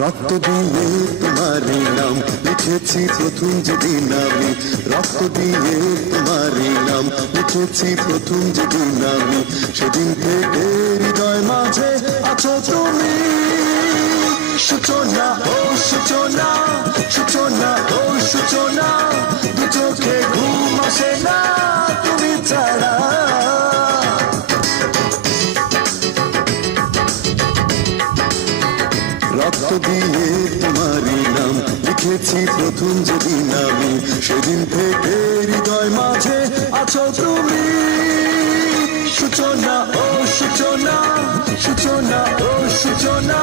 রক্ত দিয়ে তোমারই নাম লিখেছি প্রথম যেদিন আমি, রক্ত দিয়ে তোমারই নাম লিখেছি প্রথম যেদিন আমি, সেদিন থেকে হৃদয় মাঝে আছো তুমি। সূচনা ও সূচনা, সূচনা ও সূচনা, দু চোখে ঘুম আসে না তুমি ছাড়া। রক্ত দিয়ে তোমারই নাম লিখেছি প্রথম যেদিন আমি, সেদিন থেকে হৃদয় মাঝে আছো তুমি। সূচনা ও সূচনা, সূচনা ও সূচনা,